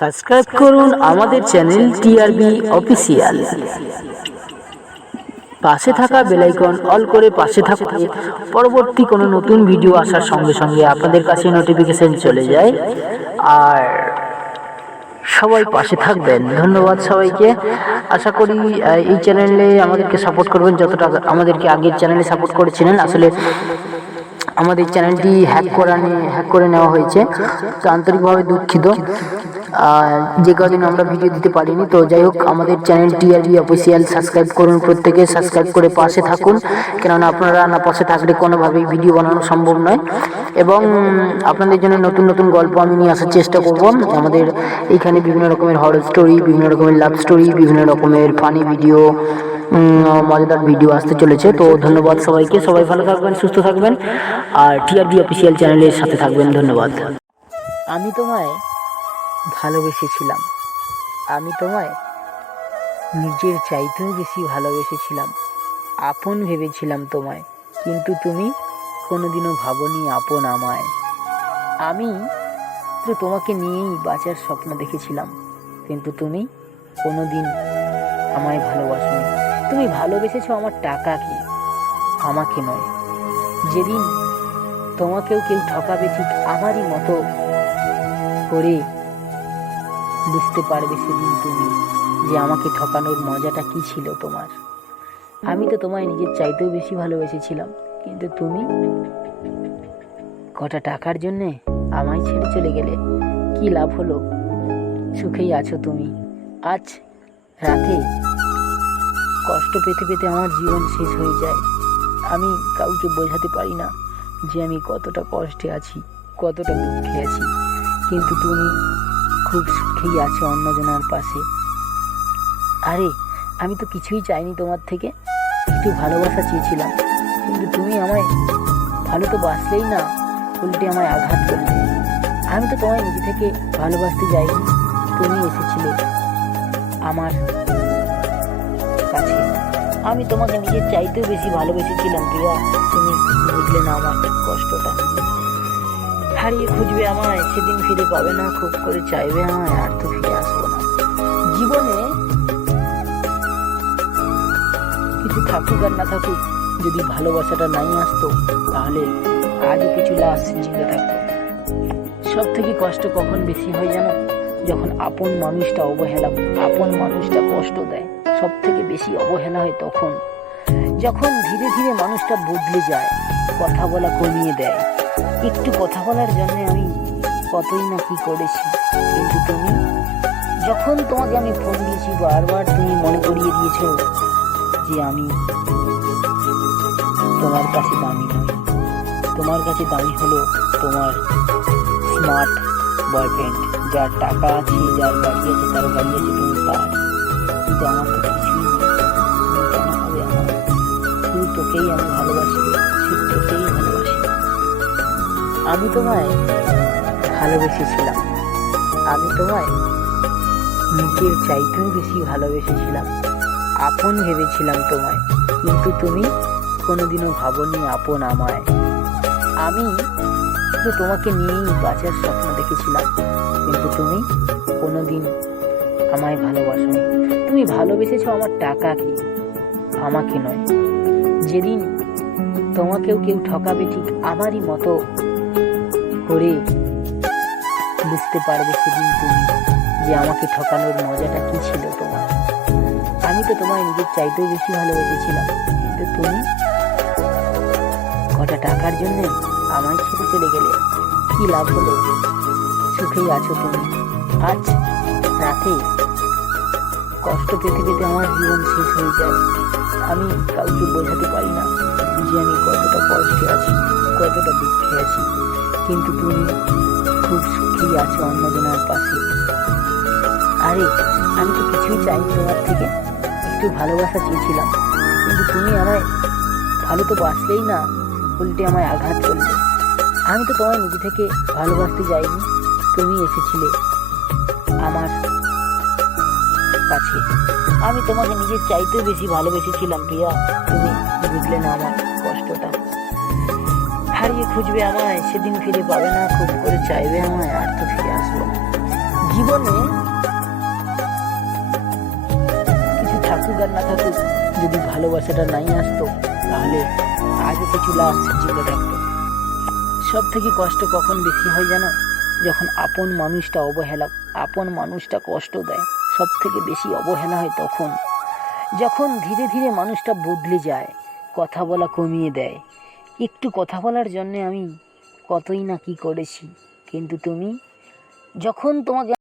Subscribe করুন আমাদের channel TRB official. পাশে থাকা বেল আইকন অল করে পাশে থাকলে পরবর্তী কোনো নতুন ভিডিও আসার সঙ্গে সঙ্গে আপনাদের কাছে নোটিফিকেশন চলে যায়। আর সবাই পাশে থাকবেন। ধন্যবাদ সবাইকে। আশা করি এই চ্যানেলে আমাদেরকে সাপোর্ট করবেন যতটা আমাদেরকে আগের চ্যানেলে সাপোর্ট করেছিলেন। আসলে আমাদের চ্যানেলটি হ্যাক করে নেওয়া হয়েছে, তো আন্তরিকভাবে দুঃখিত যে কদিন আমরা ভিডিও দিতে পারিনি। তো যাই হোক, আমাদের চ্যানেল টিআরবি অফিসিয়াল সাবস্ক্রাইব করুন, প্রত্যেকে সাবস্ক্রাইব করে পাশে থাকুন, কেননা আপনারা না পাশে থাকলে কোনোভাবেই ভিডিও বানানো সম্ভব নয়। এবং আপনাদের জন্য নতুন নতুন গল্প আমি নিয়ে আসার চেষ্টা করব। আমাদের এইখানে বিভিন্ন রকমের হরর স্টোরি, বিভিন্ন রকমের লাভ স্টোরি, বিভিন্ন রকমের ফানি ভিডিও, মজাদার ভিডিও আসতে চলেছে। তো ধন্যবাদ সবাইকে। সবাই ভালো থাকবেন, সুস্থ থাকবেন, আর টিআরবি অফিসিয়াল চ্যানেলের সাথে থাকবেন। ধন্যবাদ। আমি তোমায় ভালোবেসেছিলাম, আমি তোমায় নিজের চাইতেও বেশি ভালোবেসেছিলাম, আপন ভেবেছিলাম তোমায়, কিন্তু তুমি কোনোদিনও ভাবনি আপন আমায়। আমি তো তোমাকে নিয়েই বাঁচার স্বপ্ন দেখেছিলাম, কিন্তু তুমি কোনোদিন আমায় ভালোবাসোনি। তুমি ভালোবেসেছো আমার টাকাকে, আমাকে নয়। যেদিন তোমাকেও কেউ ঠকাবে ঠিক আমারই মতো করে, বুঝতে পারবে সেদিন তুমি যে আমাকে ঠকানোর মজাটা কি ছিল তোমার। আমি তো তোমায় নিজের চাইতেও বেশি ভালোবেসেছিলাম, কিন্তু তুমি কটা টাকার জন্যে আমায় ছেড়ে চলে গেলে। কি লাভ হলো? সুখেই আছো তুমি। আজ রাতে কষ্ট পেতে পেতে আমার জীবন শেষ হয়ে যায়। আমি কাউকে বোঝাতে পারি না যে আমি কতটা কষ্টে আছি, কতটা দুঃখে আছি, কিন্তু তুমি খুব সুখেই আছো অন্যজনের পাশে। আরে আমি তো কিছুই চাইনি তোমার থেকে, একটু ভালোবাসা চেয়েছিলাম, কিন্তু তুমি আমায় ভালো তো বাসলেই না, উল্টে আমায় আঘাত করলে। আমি তো তোমায় নিজে থেকে ভালোবাসতে যাইনি, তুমি এসেছিলে আমার কাছে। আমি তোমাকে নিজের চাইতেও বেশি ভালোবেসেছিলাম প্রিয়া, তুমি বুঝলে না আমার কষ্টটা। হারিয়ে খুঁজবে আমায়, সেদিন ফিরে পাবে না, খুব করে চাইবে আমায়, আর তো ফিরে আসবো না। জীবনে কিছু থাকুক আর না থাকুক, যদি ভালোবাসাটা নাই আসতো তাহলে আজও কিছু লাশ জিন্দা থাকতো। সব থেকে কষ্ট কখন বেশি হয় জানো? যখন আপন মানুষটা আপন মানুষটা কষ্ট দেয়। সব থেকে বেশি অবহেলা হয় তখন, যখন ধীরে ধীরে মানুষটা বদলে যায়, কথা বলা কমিয়ে দেয়। একটু কথা বলার জন্য আমি কতই না কি করেছি, কিন্তু তুমি যখন তোমাকে আমি ফোন দিয়েছি বারবার তুমি মনে করিয়ে দিয়েছো যে আমি তোমার কাছে দামি নই। তোমার কাছে দামি হলো তোমার স্মার্ট বয়ফ্রেন্ড, যার টাকা আছে, যার গাড়ি আছে, তার গাড়ি আছে, তুমি তার। কিন্তু আমার তো কিছুই নেই। তুমি কেন হবে আমার? শুধু তোকেই আমি ভালোবাসি, শুধু তোকেই ভালোবাসি। আমি তোমায় ভালোবেসেছিলাম, আমি তোমায় নিজের চাইতেও বেশি ভালোবেসেছিলাম, আপন ভেবেছিলাম তোমায়, কিন্তু তুমি কোনোদিনও ভাবনি আপন আমায়। আমি তো তোমাকে নিয়েই বাঁচার স্বপ্ন দেখেছিলাম, কিন্তু তুমি কোনোদিন আমায় ভালোবাসোনি। তুমি ভালোবেসেছো আমার টাকাকে, আমাকে নয়। যেদিন তোমাকেও কেউ ঠকাবে ঠিক আমারই মতো করে, বুঝতে পারবে সেদিন তুমি যে আমাকে ঠকানোর মজাটা কি ছিল তোমার। আমি তো তোমায় নিজের চাইতেও বেশি ভালোবেসেছিলাম, কিন্তু তুমি কটা টাকার জন্য আমায় ছেড়ে চলে গেলে। কি লাভ হলো? সুখেই আছো তুমি। আজ রাতে কষ্ট পেতে পেতে আমার জীবন শেষ হয়ে যায়। আমি কাউকে বোঝাতে পারি না যে আমি কতটা কষ্টে আছি, কতটা দুঃখে আছি, কিন্তু তুমি খুব সুখেই আছো অন্যজনের পাশে। আরে আমি তো কিছুই চাইনি তোমার থেকে, একটু ভালোবাসা চেয়েছিলাম, কিন্তু তুমি আমায় ভালো তো বাসলেই না, উল্টে আমায় আঘাত করলে। আমি তো তোমায় নিজে থেকে ভালোবাসতে যাইনি, তুমি এসেছিলে আমার কাছে। আমি তোমাকে নিজের চাইতেও বেশি ভালোবেসেছিলাম প্রিয়া, তুমি বুঝলে না আমার কষ্টটা। হারিয়ে খুঁজবে আমায়, সেদিন ফিরে পাবে না, খুব করে চাইবে আমায়, আর তো ফিরে আসবো না। জীবনে কিছু থাকুক আর না থাকুক, যদি ভালোবাসাটা নাই আসতো তাহলে আগে কিছু লাশ জিতে থাকতো। সব থেকে কষ্ট কখন বেশি হয় জানো? যখন আপন মানুষটা কষ্ট দেয়। সব থেকে বেশি অবহেলা হয় তখন, যখন ধীরে ধীরে মানুষটা বদলে যায়, কথা বলা কমিয়ে দেয়। একটু কথা বলার জন্যে আমি কতই না কি করেছি, কিন্তু তুমি যখন তোমাকে